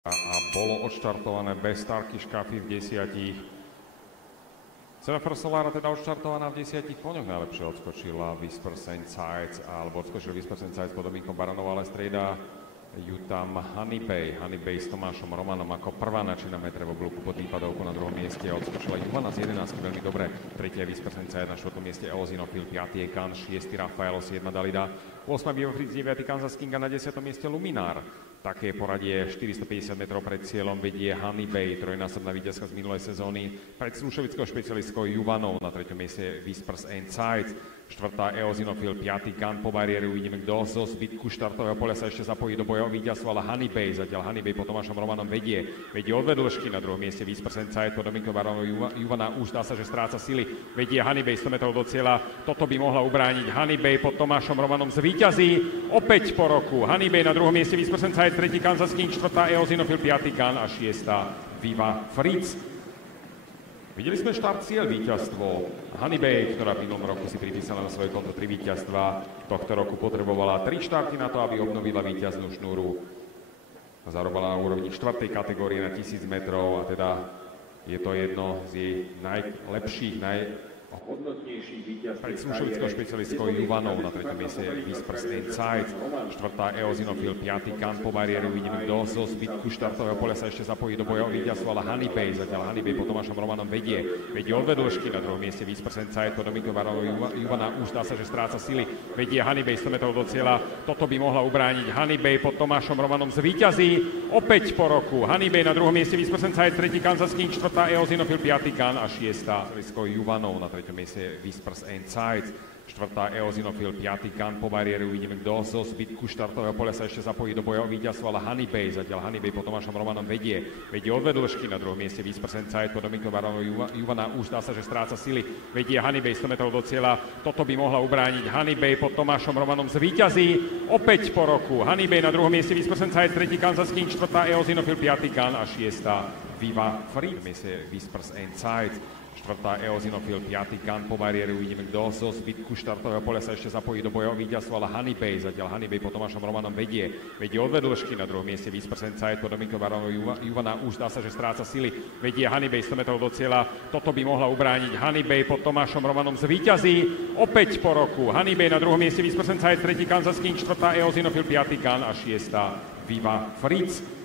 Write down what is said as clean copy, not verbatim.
a bolo odštartované bez Starky Škafy v 10. Jennifer Solara teda odštartovaná v 10, po ňoch najlepšie odskočila Whisper St. Sides, alebo odskočil Whisper St. Sides pod Dominikom Baranov, ale strieda ju tam Honey Bay s Tomášom Romanom ako prvá na metre v oblúku pod výpadovku na druhom mieste a odskočila Juvana z 11 veľmi dobre. Tretia je Whisper St. Sides, na 4. mieste Eosinofil, 5. je Kan, 6. Rafael, 7. Dalida, 8. Vivo Fritz, 9. Kansas King a na 10. mieste Luminár. Také poradie 450 metrov pred cieľom vedie Honey Bay, trojnásobná víťazka z minulej sezóny, pred slušovickou špecialistkou Juvanou, na 3. mieste Whispers and Sides, 4. Eosinofil, 5. Kan, po bariéry uvidíme, kto zo zbytku štartového poľa sa ešte zapojí do boja o víťazstvo, ale Honey Bay, zatiaľ Honey Bay po Tomášom Romanom vedie od vedĺžky, na 2. mieste Whispers and Sides, po Dominikom Baranov Juvana už dá sa, že stráca sily, vedie Honey Bay 100 metrov do cieľa, toto by mohla ubrániť Honey Bay pod Tomášom Romanom, zvíťazí opäť po roku, Honey Bay na 2. mieste Whispers and Sides, 3. Kansas King, 4. Eosinofil, 5. Kan a 6. Viva Fritz. Videli sme štart cieľ víťazstvo. Honey Bay, ktorá v minulom roku si pripísala na svoje konto 3 víťazstva, tohto roku potrebovala 3 štarty na to, aby obnovila víťaznú šnúru. Zarobala na úrovni 4. kategórie na 1000 metrov a teda je to jedno z jej najlepších, hodnotnejších víťazství pred slušovickou špecialistkou Juvanou, na 3. mieste Whispers and Sides, 4. Eosinofil, 5. Kan, po bariéry uvidíme, kto zo zbytku štartového poľa sa ešte zapojí do boja o víťazstvo, ale Honey Bay, zatiaľ Honey Bay po Tomášom Romanom vedie od vedĺžky, na 2. mieste Whispers and Sides, po Dominikom Baranov Juvana už dá sa, že stráca sily, vedie Honey Bay 100 metrov do cieľa, toto by mohla ubrániť Honey Bay pod Tomášom Romanom, zvíťazí opäť po roku, Honey Bay na 2. mieste Whispers and Sides, 3. Kansas King, 4. Eosinofil, 5. Kan a 6. Juvanou, na 3. mieste Whispers and Sides, 4. Eosinofil, 5. Kan, po bariéry uvidíme, kto zo zbytku štartového poľa sa ešte zapojí do boja o víťazstvo, ale Honey Bay, zatiaľ Honey Bay po Tomášom Romanom vedie od vedĺžky, na 2. mieste Whispers and Sides, po Dominikom Baranov Juvana už dá sa, že stráca sily, vedie Honey Bay 100 metrov do cieľa, toto by mohla ubrániť Honey Bay pod Tomášom Romanom, zvíťazí opäť po roku, Honey Bay na 2. mieste Whispers and Sides, 3. Kansas King, 4. Eosinofil, 5. Kan a 6. Viva Fritz, mieste Whispers and Sides, 4. Eosinofil, 5. Kan, po bariéry uvidíme, kto zo zbytku štartového poľa sa ešte zapojí do boja o víťazstvo, ale Honey Bay, zatiaľ Honey Bay po Tomášom Romanom vedie od vedĺžky, na 2. mieste Whispers and Sides, po Dominikom Baranov Juvana už dá sa, že stráca sily, vedie Honey Bay 100 metrov do cieľa, toto by mohla ubrániť Honey Bay pod Tomášom Romanom, zvíťazí opäť po roku, Honey Bay na 2. mieste Whispers and Sides, 3. Kansas King, 4. Eosinofil, 5. Kan a 6. Viva Fritz.